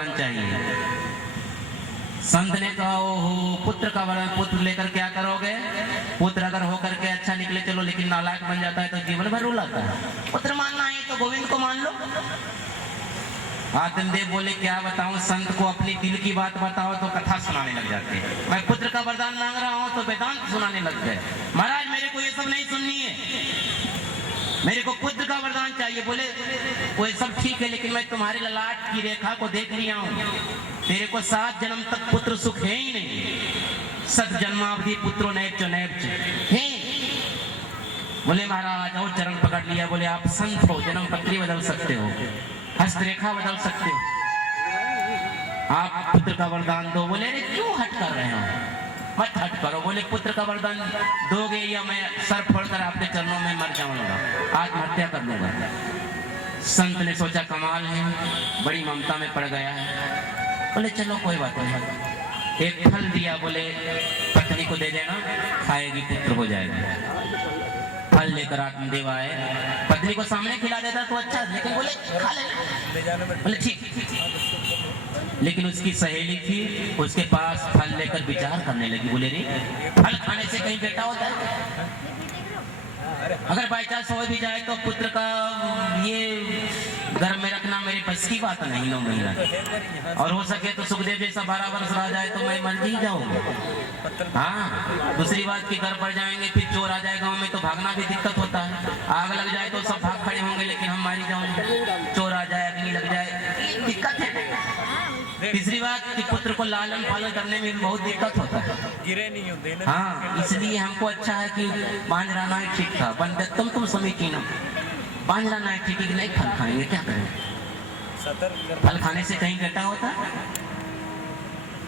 वरदान चाहिए। संत ने कहा ओहो पुत्र का वरदान, पुत्र लेकर क्या करोगे? पुत्र अगर होकर के अच्छा निकले चलो, लेकिन नालायक बन जाता है तो जीवन भर रुलाता है। पुत्र मानना है तो गोविंद को मान लो। आत्मदेव बोले क्या बताऊं, संत को अपनी दिल की बात बताओ तो कथा सुनाने लग जाते हैं। मैं पुत्र का वरदान मांग रहा हूं तो वेदांत सुनाने लग गए। महाराज मेरे को ये सब नहीं सुननी है, मेरे को पुत्र का वरदान चाहिए। बोले वो सब ठीक है, लेकिन मैं तुम्हारे ललाट की रेखा को देख लिया हूं, तेरे को 7 जन्म तक पुत्र सुख है ही नहीं। 7 जन्मावधि पुत्रो नैप्च नैप्च है। बोले महाराज और चरण पकड़ लिया। बोले आप संत हो, जन्म पत्री बदल सकते हो, हस्तरेखा बदल सकते हो, आप पुत्र का वरदान दो। बोले अरे क्यों हट कर रहे हो? मत हट करो। बोले पुत्र का वरदान दोगे या मैं सर फोड़कर आपके चरणों में मर जाऊंगा, आत्महत्या कर लूंगा। संत ने सोचा कमाल है, बड़ी ममता में पड़ गया है। बोले चलो कोई बात नहीं। एक फल दिया, बोले पत्नी को दे देना, खाएगी पुत्र हो जाएगा। फल लेकर आत्मदेव आए, पत्नी को सामने खिला देता तो अच्छा, लेकिन बोले खा ले। बोले ठीक। लेकिन उसकी सहेली थी, उसके पास फल लेकर विचार करने लगी। बोले नहीं, फल खाने से कहीं बेटा होता है? अगर बाई चांस हो भी जाए तो पुत्र का ये घर में रखना मेरी बस की बात नहीं। 9 महीना और हो सके तो सुखदेव जैसा 12 वर्ष रह जाए तो मैं मर ही जाऊंगा। हाँ, दूसरी बात की घर पर जाएंगे फिर चोर आ जाए गांव में तो भागना भी दिक्कत होता है। आग लग जाए तो सब भाग खड़े होंगे, लेकिन हम मारी जाऊंगे। चोर आ जाए, अग्नि लग जाए, दिक्कत है। तीसरी बात कि पुत्र को लालन पालन करने में भी बहुत दिक्कत होता है, गिरे नहीं होते ना। हाँ, इसलिए हमको अच्छा है कि बांझ रहना ही ठीक था। बंदे तुम समीचीन हो, बांझ रहना है ठीक है, नहीं फल खाएंगे क्या करें? फल खाने से कहीं बेटा होता है?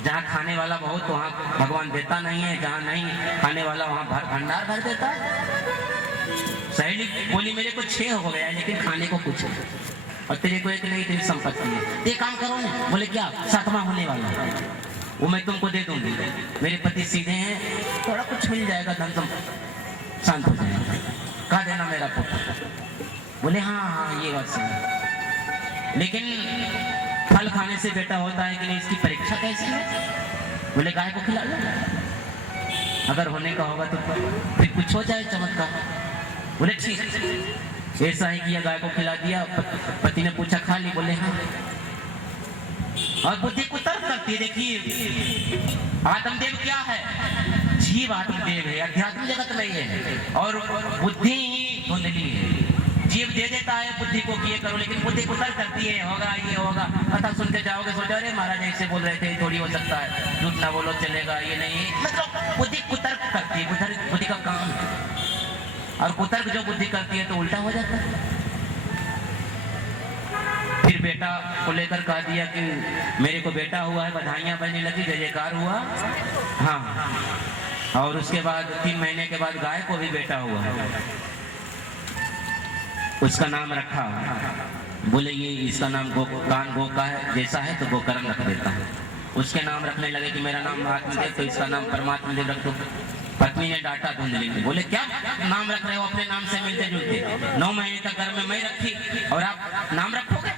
जहाँ खाने वाला बहुत वहाँ भगवान देता नहीं है, जहाँ नहीं खाने वाला वहाँ भंडार भर देता है। सहेली बोली मेरे को 6 हो गया लेकिन खाने को कुछ है, और तेरे को एक नहीं, तेरी संपत्ति है। ये काम करो ना। बोले क्या? 7वां होने वाला है, वो मैं तुमको दे दूंगी। मेरे पति सीधे हैं, थोड़ा कुछ मिल जाएगा, धन तुम शांत हो जाएगा। कहा देना मेरा पुत्र। बोले हाँ हाँ ये बात सही, लेकिन फल खाने से बेटा होता है कि नहीं, इसकी परीक्षा कैसी है? बोले गाय को खिला लो, अगर होने का होगा तो फिर कुछ हो जाए चमत्कार। बोले ठीक। ऐसा ही किया, गाय को खिला दिया। पति ने पूछा खा ली? बोले हाँ। और बुद्धि को तर्क करती है। देखिए आत्मदेव क्या है? जीव आत्मदेव है, अध्यात्म जगत में है, और बुद्धि ही धुंधली है। जीव दे देता है बुद्धि को कि ये करो, लेकिन बुद्धि को तर्क करती है, होगा ये होगा। कथा सुनते जाओगे, सोचा अरे महाराज ऐसे बोल रहे थे, थोड़ी हो सकता है, झूठ ना बोलो चलेगा, ये नहीं। मतलब बुद्धि कुतर्क करती है, बुद्धि का काम है। और कुतर्क जो बुद्धि करती है तो उल्टा हो जाता है। फिर बेटा को लेकर कह दिया कि मेरे को बेटा हुआ है, बधाइयां बजने लगी, जय जयकार हुआ। हाँ, और उसके बाद 3 महीने के बाद गाय को भी बेटा हुआ, उसका नाम रखा। बोले ये इसका नाम गोकान गो का है, जैसा है तो गोकर्ण रख देता है। उसके नाम रखने लगे कि मेरा नाम आत्मदेव, तो इसका नाम परमात्मा देव रख दो। पत्नी ने डांटा धुंधली को। बोले क्या नाम रख रहे हो अपने नाम से मिलते जुलते? 9 महीने तक घर में मैं रखी और आप नाम रखोगे?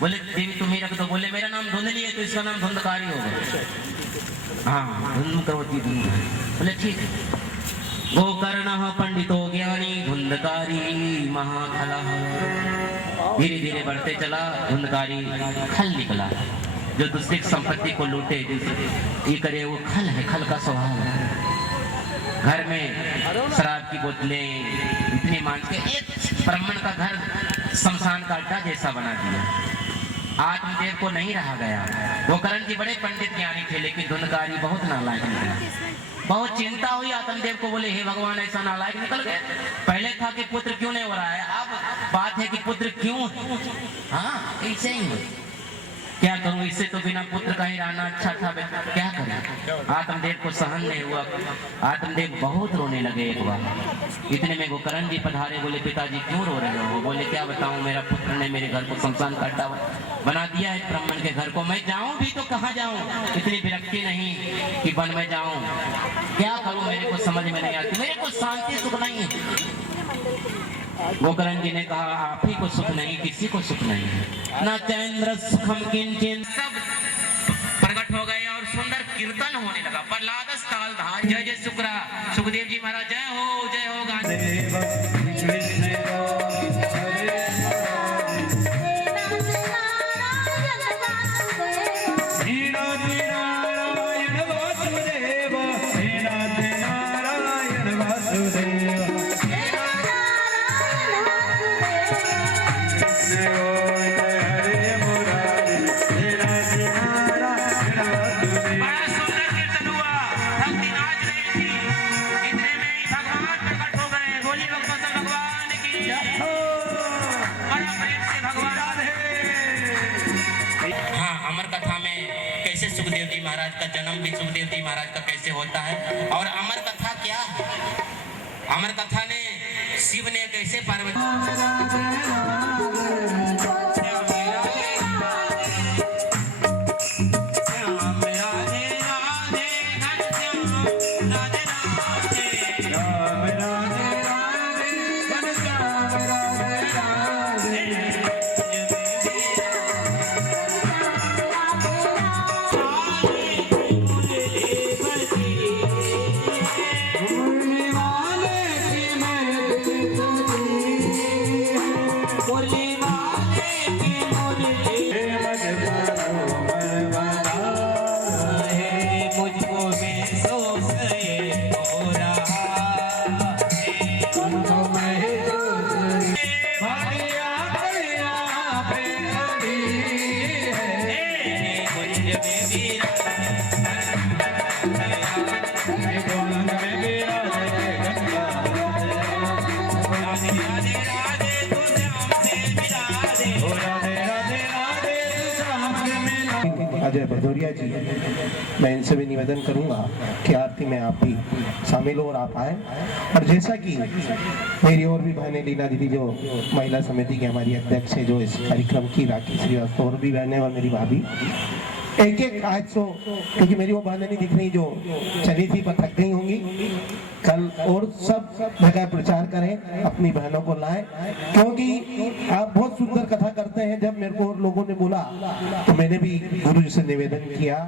बोले देवी तुम ही रख दो। बोले मेरा नाम धुंधली है तो इसका नाम धुंधकारी होगा। हाँ, धुंध करोती धुंध। बोले ठीक है। गोकर्ण पंडितो ज्ञानी धुंधकारी महाखला। धीरे धीरे बढ़ते चला, धुंधकारी खल निकला, जो दूसरी संपत्ति को लूटे, ये करे वो खल है, खल का स्वभाव है। घर में शराब की बोतलें इतनी मान के एक ब्राह्मण का घर शमशान का अड्डा जैसा बना दिया। आत्मदेव को नहीं रहा गया। गोकर्ण जी बड़े पंडित ज्ञानी थे, लेकिन धुंधकारी बहुत नालायक निकला। बहुत चिंता हुई आत्मदेव को। बोले हे भगवान, ऐसा नालायक निकल गए। पहले था कि पुत्र क्यों नहीं हो रहा है, अब बात है कि पुत्र क्यों है। हाँ ऐसे ही है। क्या करूं, इससे तो बिना पुत्र का ही रहना अच्छा था, क्या करें। आत्मदेव को सहन नहीं हुआ। आत्मदेव बहुत रोने लगे एक बार। इतने में गोकर्ण जी पधारे। बोले पिताजी क्यों रो रहे हो? बोले क्या बताऊं, मेरा पुत्र ने मेरे घर को शमशान का अड्डा बना दिया है, ब्राह्मण के घर को। मैं जाऊं भी तो कहाँ जाऊं, इतनी विरक्ति नहीं कि वन में जाऊं। क्या करूं, मेरे को समझ में नहीं आती, मेरे को शांति सुख नहीं है। गोकर्ण जी ने कहा आप ही को सुख नहीं, किसी को सुख नहीं। न चैन्द्र सुखम किंचिन, सब प्रकट हो गए और सुंदर कीर्तन होने लगा। प्रहलाद ताल धार, जय जय शुक्रा। सुखदेव जी महाराज जय हो गांधी। सुखदेव जी महाराज का जन्म भी सुखदेव जी महाराज का कैसे होता है और अमर कथा क्या है। अमर कथा ने शिव ने कैसे पार्वती अजय भदौरिया जी, मैं इनसे भी निवेदन करूंगा कि आरती में आप भी शामिल हो और आप आए। और जैसा कि मेरी और भी बहनें, लीना दीदी जो महिला समिति की हमारी अध्यक्ष है, जो इस कार्यक्रम की, राखी श्रीवास्तव और भी बहनें और मेरी भाभी, एक एक आज तो क्योंकि मेरी वो बहनें नहीं दिख रही जो चली थी पर थक गई होंगी कल, और सब जगह प्रचार करें, अपनी बहनों को लाएं, क्योंकि आप बहुत सुंदर कथा करते हैं। जब मेरे को लोगों ने बोला तो मैंने भी गुरु जी से निवेदन किया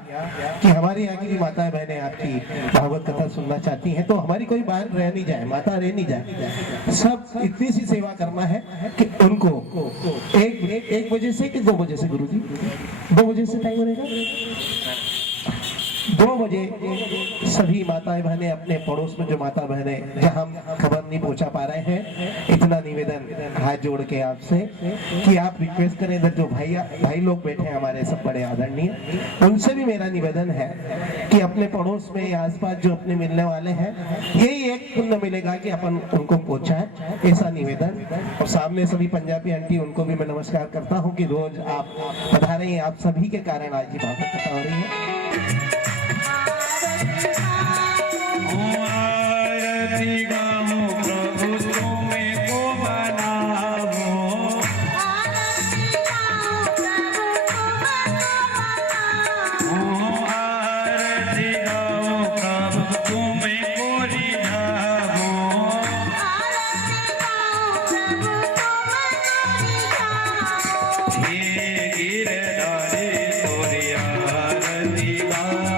कि हमारी यहाँ की भी माताएं बहनें आपकी भागवत कथा सुनना चाहती हैं, तो हमारी कोई बहन रह नहीं जाए, माता रह नहीं जाए, सब इतनी सी सेवा करना है कि उनको एक बजे से कि 2 बजे से, गुरु जी 2 बजे से टाइम रहेगा, 2 बजे सभी माताएं बहनें अपने पड़ोस में जो माता बहनें जहां खबर नहीं पहुंचा पा रहे हैं, इतना निवेदन हाथ जोड़ के आपसे कि आप रिक्वेस्ट करें। इधर जो भाई लोग बैठे हैं हमारे सब बड़े आदरणीय, उनसे भी मेरा निवेदन है कि अपने पड़ोस में या आसपास जो अपने मिलने वाले हैं, यही एक पुण्य मिलेगा कि अपन उनको पहुंचाएं, ऐसा निवेदन। और सामने सभी पंजाबी आंटी, उनको भी मैं नमस्कार करता हूँ कि रोज आप पधारे हैं, आप सभी के कारण आज ये भागवत कथा हो रही है। गिरधारी तोरी आरती गा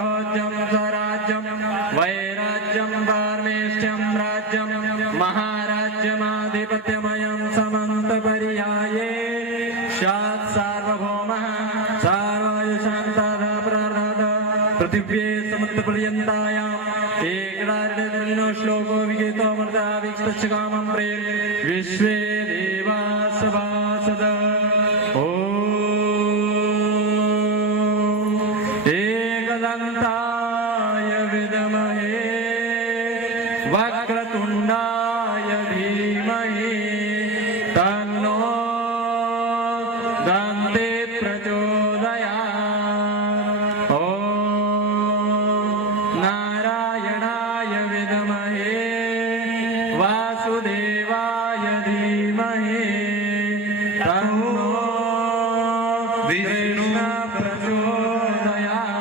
भोज्यं स्वराज्यं वैराज्यं पारमेष्ठ्यं राज्यं महाराज्यमाधिपत्यमयं समन्तपर्याये स्यात् सार्वभौमः सार्वायुषान्ताधापरार्धात् पृथिव्ये समुद्रपर्यन्तायाम् एकदारिणो श्लोको विगीतोऽमृता विक्षतस्य कामं प्रेम विश्वे देवा सभासद एकदन्ताय विद्महे वक्रतुण्डाय धीमहि तन्नो दन्ते प्रचोदयात्। ॐ नारायणाय विद्महे वासुदेवाय धीमहि तन्नो विष्णु प्रचोदयात्।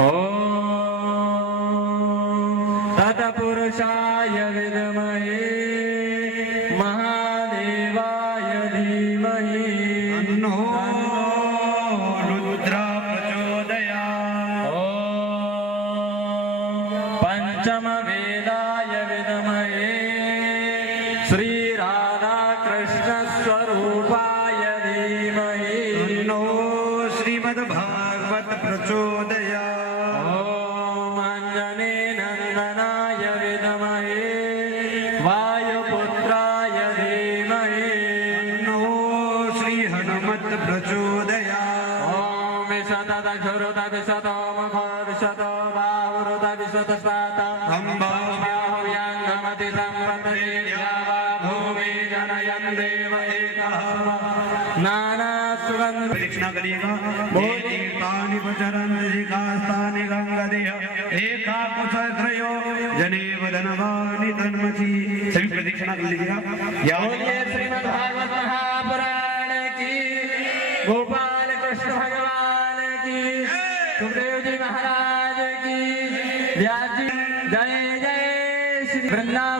ॐ तत्पुरुषाय विद्महे महादेवाय धीमहि तन्नो रुद्र प्रचोदयात्। ॐ पंचमवेदाय विद्महे श्रीराधाकृष्णस्वरूपाय धीमहि तन्नो श्रीमद्भागवत प्रचोदयात्। ॐ अञ्जनेनन्दनाय विद्महे वायुपुत्राय धीमहि तन्नो श्रीहनुमत् प्रचोदयात्। ॐ विशतदक्षुरुत विशतो मुखो विशतो बाहुरुत विशतस्वात व्याङ्गमति सम्पत्तिर्या वा भूमि जनयन् देव एकः नानासुगन्ध प्रदक्षिणा करिएगा। ये तीर्थानि प्रचरन्ति गंगदेह एका कुशत्रयो जने वदनवानि तन्मति। सभी प्रदक्षिणा कर लीजिएगा। बोलिए श्रीमद्भागवत महापुराण की, गोपाल कृष्ण भगवान की, सुखदेव जी महाराज की, व्यास जी जय जय श्री वृंदावन।